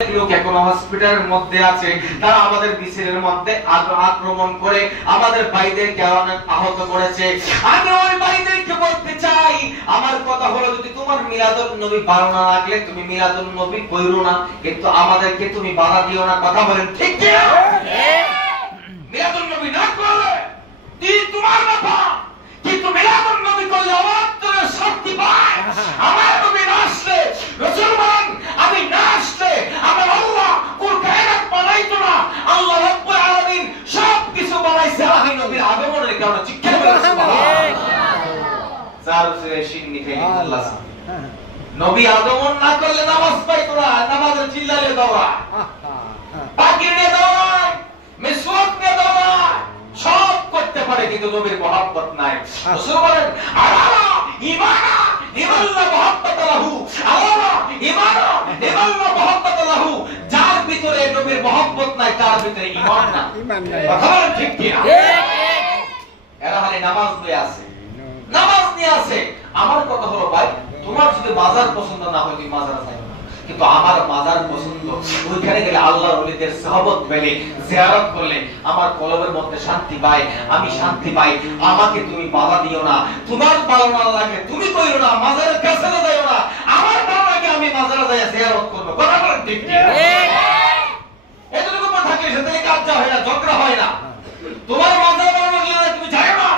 লোক এখনো হসপিটালের মধ্যে আছে, তারা আমাদের মিছিলের মধ্যে আক্রমণ করে আমাদের ভাইদেরকে অনেক আহত করেছে। আমি ওই ভাইদেরকে বলতে চাই, আমার কথা হলো যদি তোমার মিলাদুন নবী ভালো না লাগলে তুমি মিলাদুন নবী কইরো না, কিন্তু আমাদেরকে তুমি বাধা দিও না। কথা বলেন ঠিক কি না? মিলাদুন নবী না করলে তোমার কথা, কিন্তু মিলাদুন নবী করলে আমার তোর শক্তি পায়। আমার নবী না আসলে রাসূল বলেন আমি না আসলে আমার আল্লাহ কুল কায়নাত বানাইতো না। আল্লাহ রাব্বুল আলামিন সব কিছু বানাইছে আমি নবীর আগমনের কারণে। চিৎকার করে সুবহানাল্লাহ। চার সুরে শিন্নি আল্লাহ নবী আগমন না করলে নামাজ পাইতো না। নামাজে চিল্লালে দাওয়া, পাকি নিয়ে দাওয়া, মিসওয়াক নিয়ে দাওয়া, সব করতে পারে, কিন্তু নবীর মহব্বত নাই। রাসূল বলেন আলা ঈমানা ইমাল্লা মহব্বত লাহু, আলা ঈমানা ইমাল্লা মহব্বত লাহু। যার ভিতরে নবীর মহব্বত নাই তার ভিতরে ঈমান নাই। কথা বলেন ঠিক কি না? এরা খালি নামাজ নিয়ে আছে, নামাজ নিয়ে আছে। আমার কথা হলো ভাই, তোমার যদি মাজার পছন্দ না হয় তুমি মাজার চাইও না, কিন্তু আমার মাজার পছন্দ। ওইখানে গেলে আল্লাহর ওলিদের সহবত পেলে, জিয়ারত করলে আমার কলবের মধ্যে শান্তি পাই, আমি শান্তি পাই। আমাকে তুমি বাধা দিও না। তোমার ভালো না লাগে তুমি কইরো না, মাজারের কাছে যাইও না। আমার ভালো লাগে আমি মাজারে যাই জিয়ারত করব। কথা বলেন ঠিক কি? এতটুকু কথা থাকলে সেটা কাজ হয় না, ঝগড়া হয় না। তোমার মাজার ভালো লাগলে তুমি যাইও না,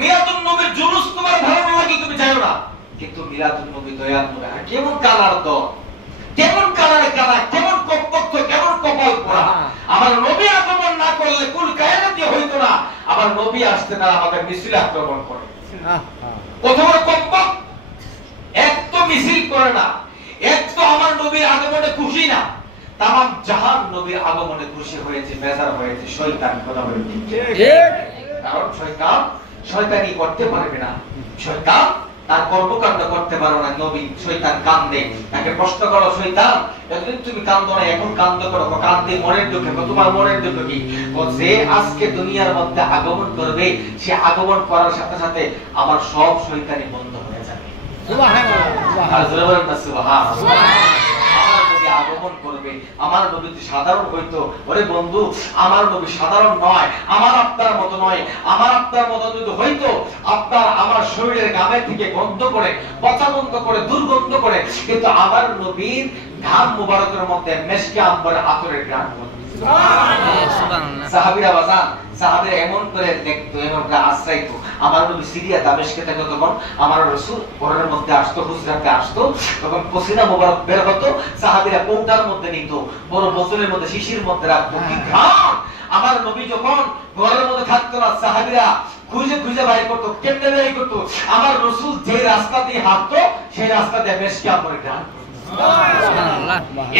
মিলাদুন নবীর জুলুস তোমার ভালো লাগে তুমি যাইও না, কিন্তু মিলাদুন নবী দয়ার নবী কেমন কালার দ, কেমন কালারে কালা, কেমন কপক্ষ, কেমন কপাল পোড়া। আমার নবী আগমন না করলে কুল কায়নাতই হইতো না। আমার নবী আসতে না আমাদের মিছিল আক্রমণ করে। কত বড় কপক্ষ! এক তো মিছিল করে না, এক তো আমার নবীর আগমনে খুশি না, তামাম জাহান নবীর আগমনে খুশি হয়েছে, বেজার হয়েছে শয়তান। কথা বলে ঠিক, কারণ শয়তান শয়তানি করতে পারবে না। শয়তান তার কর্মকাণ্ড করতে পারো না। নবী শয়তান কান্দে, তাকে প্রশ্ন করো শয়তান এতদিন তুমি কান্দো না, এখন কান্দ করো। কান্দে মনের দুঃখে। তোমার মনের দুঃখ কি? যে আজকে দুনিয়ার মধ্যে আগমন করবে, সে আগমন করার সাথে সাথে আমার সব শয়তানি বন্ধ হয়ে যাবে। সুবহানাল্লাহ, সুবহানাল্লাহ। আমার নবী আগমন করবে, আমার নবী সাধারণ হইতো। ওরে বন্ধু, আমার নবী সাধারণ নয়, আমার আপনার মতো নয়। আমার আপনার মতো যদি হইতো, আপনার আমার শরীরের গামে থেকে গন্ধ করে, পচা গন্ধ করে, দুর্গন্ধ করে, কিন্তু আমার নবীর ঘাম মুবারকের মধ্যে মেশকে আম্বরের আতরের ঘ্রাণ করতো। সাহাবীরা বাজান, সাহাবীরা এমন করে দেখতো, এমন করে আশ্রয়তো। আমার নবী সিরিয়া দামেশকে থেকে তখন আমার রাসূল ঘরের মধ্যে আসতো, হুজরাতে আসতো, তখন পসিনা মুবারক বের হতো। সাহাবীরা কৌটার মধ্যে নিত, বড় বোতলের মধ্যে, শিশির মধ্যে রাখতো। কি ঘ্রাণ! আমার নবী যখন ঘরের মধ্যে থাকতো না, সাহাবীরা খুঁজে খুঁজে বাইর করতো। কেমনে বাইর করতো? আমার রাসূল যে রাস্তা দিয়ে হাঁটতো, সেই রাস্তা দিয়ে মেশকে আম্বরের ঘ্রাণ করতো। সুবহানাল্লাহ।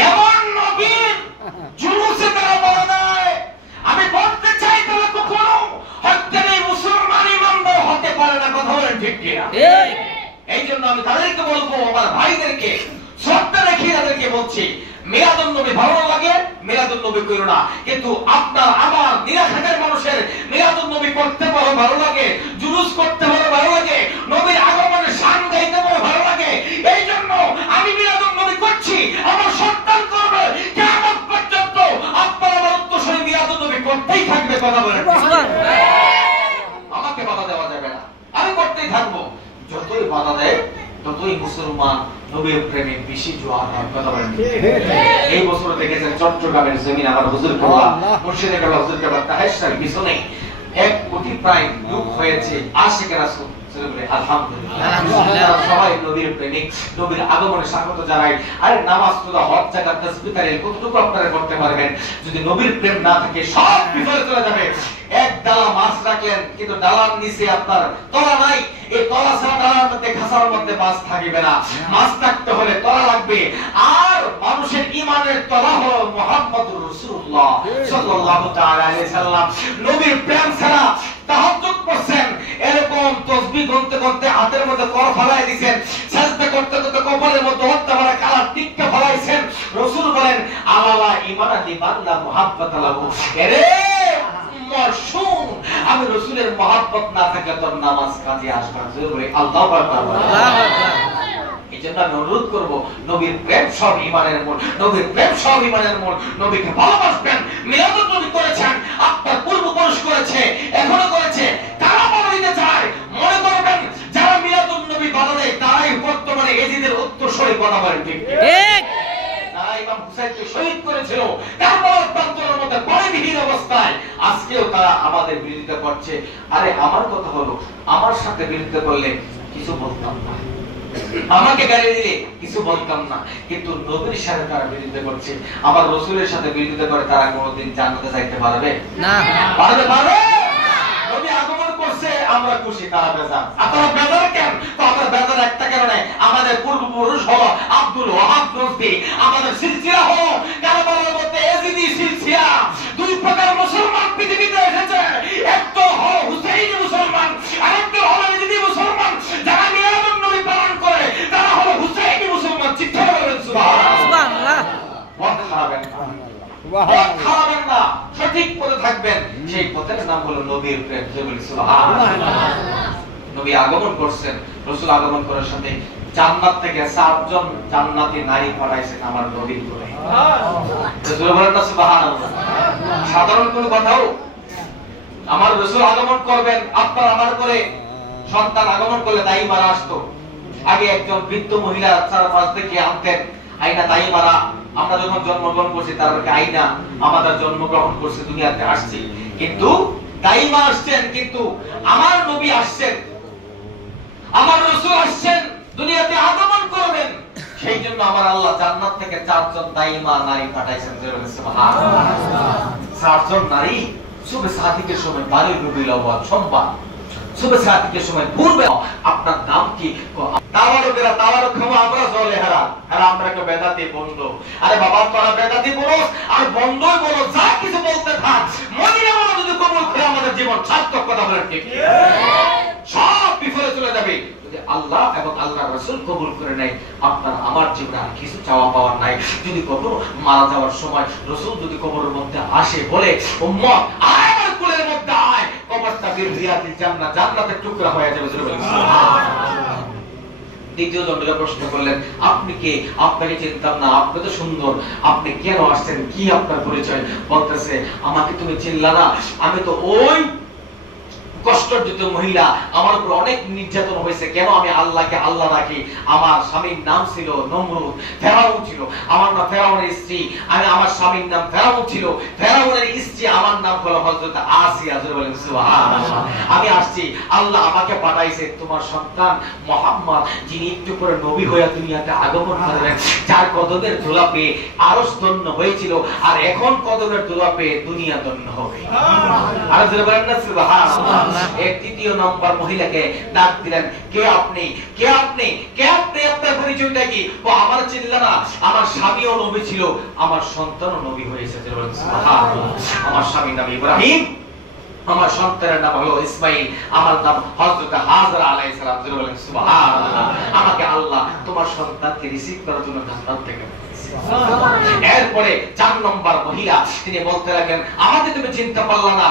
এমন নবীর জুলুসে তারা বলা যায়। আমি বলতে চাই তারা কখনো হত্যা মুসলমান ইমানদার হতে পারে না। কথা বলেন ঠিক কি না? এই জন্য আমি তাদেরকে বলবো, আমার ভাইদেরকে শ্রদ্ধা রেখে তাদেরকে বলছি, মিলাদুন নবী ভালো লাগে, মিলাদুন নবী কইরো না, কিন্তু আপনার আমার নিরাখাতের মানুষের মিলাদুন নবী করতে ভালো লাগে, জুলুস করতে ভালো লাগে, নবীর আগমনের শান গাইতে ভালো লাগে। এই জন্য আমি মিলাদুন নবী করছি, আমার সন্তান করবে, কিয়ামত পর্যন্ত আপনার আমার উত্তরসূরি মিলাদুন নবী করতেই থাকবে। কথা বলেন, আমাকে বাধা দেওয়া যাবে না, আমি করতেই থাকবো। যতই বাধা দেয় ততই মুসলমান নবীর প্রেমে বেশি জোয়ার হয়। কথা বলেন। এই বছর দেখেছেন চট্টগ্রামের জমিন আমার হুজুর কেবলা, মুর্শিদে কেবলা, হুজুর কেবলা তাহেশার পিছনে 1 কোটি প্রায় লোক হয়েছে আশিক রাসূল। আলহামদুলিল্লাহ, সবাই নবীর প্রেমিক, নবীর আগমনে স্বাগত জানাই। আরে নামাজ, রোজা, হজ, যাকাত, তাসবিহ, তাহলিল কতটুকু আপনারা করতে পারবেন? যদি নবীর প্রেম না থাকে সব বিফলে চলে যাবে। এক ডালা মাছ রাখলেন, কিন্তু ডালার নিচে আপনার তলা নাই। এই তলা ছাড়া ডালার মধ্যে, খাসার মধ্যে মাছ থাকবে না। মাছ থাকতে হলে তলা লাগবে। আর মানুষের ঈমানের তলা হলো মুহাম্মদুর রাসূলুল্লাহ সাল্লাল্লাহু তাআলা আলাইহি সাল্লাম। নবীর প্রেম ছাড়া তাহাজ্জুদ করছেন, এরকম তাসবিহ গুনতে গুনতে হাতের মধ্যে কর ফলাই দিবেন, সাজদা করতে করতে কপালের মধ্যে হত্যা ভরা কালা টিক্কা ফলাইছেন। রাসূল বলেন আলালা ঈমান লিমান লা মুহাব্বাত লাহু। এরে শুন, আমি রাসূলের মহব্বত না থাকলে তোর নামাজ কাজে আসবে না। জোরে বলে আল্লাহু আকবার। আল্লাহু আকবার। জন্য আমি অনুরোধ করব, নবীর প্রেম সব ঈমানের মূল, নবীর প্রেম সব ঈমানের মূল। নবীকে ভালোবাসবেন, মিলাদুন নবী করেছেন, আপনার পূর্বপুরুষ করেছে, এখনো করেছে, তারা বাধা দিতে চায়। মনে করবেন যারা মিলাদুন নবী বাধা দেয় তারাই বর্তমানে এজিদের উত্তরসূরি কথা বলেন, ঠিক ঠিক? তারা ইমাম হুসাইনকে শহীদ করেছিল কারবালার প্রান্তরের মধ্যে পরিবিহীন অবস্থায়, আজকেও তারা আমাদের বিরোধিতা করছে। আরে আমার কথা হলো, আমার সাথে বিরোধিতা করলে কিছু বলতাম না, আমাকে গালি দিলে কিছু বলতাম না, কিন্তু নবীর সাথে তারা বিরোধিতা করছে, আমার রাসূলের সাথে বিরোধিতা করে তারা কোনোদিন জান্নাতে যাইতে পারবে না। পারবে? পারবে? নবী আগমন করছে, আমরা খুশি, তারা বেজার। আপনারা বেজার কেন? তো আমরা বেজার একটা কারণে, আমাদের পূর্বপুরুষ হলো আব্দুল ওয়াহাব নজদি, আমাদের সিলসিলা হলো কারবালার মধ্যে এজিদি সিলসিলা। দুই প্রকার মুসলমান পৃথিবীতে এসেছে, একটা হলো হুসাইনি মুসলমান, আরেকটা হলো এজিদি মুসলমান। যারা মিলাদুন নবী পালন করে তারা হলো হুসাইনি মুসলমান। চিৎকার করেন সুবহানাল্লাহ। মন খারাপেন না, মন খারাপেন না, সঠিক পথে থাকবেন। সেই পথের নাম হলো নবীর প্রেম। সুবহানাল্লাহ। নবী আগমন করছেন, রাসূল আগমন করার সাথে জান্নাত থেকে 7 জন জান্নাতি নারী পাঠাইছেন আমার নবীর করে। রাসূল বলেন না সুবহানাল্লাহ। সাধারণ কোন কথাও, আমার রাসূল আগমন করবেন, আপনার আমার করে সন্তান আগমন করলে দাই মারা আসতো। আগে একজন বৃদ্ধ মহিলা চারপাশ থেকে আনতেন আয়না দাই মারা। আমরা যখন জন্মগ্রহণ করছি তার আয়না আমাদের জন্মগ্রহণ করছে, দুনিয়াতে আসছি, কিন্তু দাই মা আসছেন, কিন্তু আমার নবী আসছেন, আমার রাসূল আসছেন, দুনিয়াতে আগমন করবেন। সেই জন্য আমার আল্লাহ জান্নাত থেকে 4 জন দাইমা নারী পাঠাইছেন। সুবহানাল্লাহ। 4 জন নারী সুবহ সাদিকের সময় 12 রবিউল আউয়াল সোমবার সুবহ সাদিকের সময় পূর্বে আপনার নাম কি? তাওয়ারুকেরা তাওয়ারুক খাওয়া আমরা জলে হারা, আর আমরা কে বেদাতি বন্ধ। আরে বাবা তোরা বেদাতি বলো আর বন্ধই বলো, যা কিছু বলতে থাক, মদিনা বলো যদি কবুল করে আমাদের জীবন সার্থক, কথা বলেন ঠিক? সব বিফলে চলে যাবে যদি আল্লাহ এবং আল্লাহর রাসূল কবুল করে নেয়। আপনার আমার জীবনে আর কিছু চাওয়া পাওয়ার নাই। যদি কখনো মারা যাওয়ার সময় রাসূল যদি কবরের মধ্যে আসে বলে, উম্মত আয় আমার কুলের মধ্যে আয়, কবরটা বিরিয়াতিল জান্নাত, জান্নাতের টুকরা হয়ে যাবে। সুবহানাল্লাহ। দ্বিতীয় জনকে প্রশ্ন করলেন, আপনি কে? আপনাকে চিনতাম না, আপনি তো সুন্দর, আপনি কেন আসছেন, কি আপনার পরিচয়? বলতেছে, আমাকে তুমি চিনলা না, আমি তো ওই কষ্টযুক্ত মহিলা, আমার উপর অনেক নির্যাতন হয়েছে। কেন আমি আল্লাহকে আল্লাহ রাখি? আমার স্বামীর নাম ছিল নমরুদ, ফেরাউন ছিল, আমার নাম ফেরাউনের স্ত্রী, আমি আমার স্বামীর নাম ফেরাউন ছিল, ফেরাউনের স্ত্রী আমার নাম হলো হযরত আসিয়া। বলেন সুবহানাল্লাহ। আমি আসছি, আল্লাহ আমাকে পাঠাইছে তোমার সন্তান মুহাম্মদ, যিনি একটু করে নবী হয়ে দুনিয়াতে আগমন করবেন, যার কদমের ধুলা পেয়ে আরশ ধন্য হয়েছিল, আর এখন কদমের ধুলা পেয়ে দুনিয়া ধন্য হবে। আর যারা বলেন না সুবহানাল্লাহ। এক তৃতীয় নম্বর মহিলাকে ডাক দিলেন, কে আপনি? কে আপনি? কে আপনি? আপনার পরিচয়টা কি? ও আমার চিনল না, আমার স্বামীও নবী ছিল, আমার সন্তানও নবী হয়েছে। সুবহানাল্লাহ। আমার স্বামীর নাম ইব্রাহিম, আমার সন্তানের নাম হলো ইসমাইল, আমার নাম হযরত হাজরা আলাইহিস সালাম। বলেন সুবহানাল্লাহ। আমাকে আল্লাহ তোমার সন্তানকে রিসিভ করার জন্য জান্নাত থেকে। এরপরে 4 নম্বর মহিলা, তিনি বলতে লাগলেন, আমাকে তুমি চিনতে পারলা না?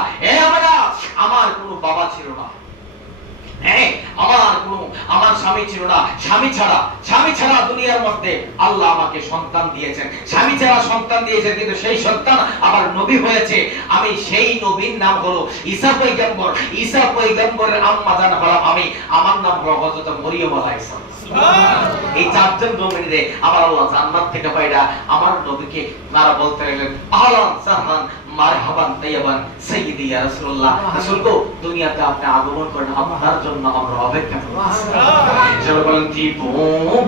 আমার কোনো বাবা ছিল না, আমার স্বামী ছিল না, স্বামী ছাড়া দুনিয়ার মধ্যে আল্লাহ আমাকে সন্তান দিয়েছেন, স্বামী ছাড়া সন্তান দিয়েছেন, কিন্তু সেই সন্তান আবার নবী হয়েছে। আমি সেই নবীর নাম হলো ঈসা পয়গম্বর, ঈসা পয়গম্বরের আম্মা জান হলাম আমি, আমার নাম হলো হযরত মরিয়ম আলাইহিস সালাম। এই 4 জন নবীরে আবার আল্লাহ জান্নাত থেকে পাইরা আমার নবীকে নারা বলতে লাগলেন, আহলান সাহলান মারহাবান তাইয়্যিবান সাইয়্যিদি ইয়া রাসূলুল্লাহ। রাসূল গো, দুনিয়াতে আপনি আগমন করেন, আপনার জন্য আমরা অপেক্ষা করছি। বলেন জীবন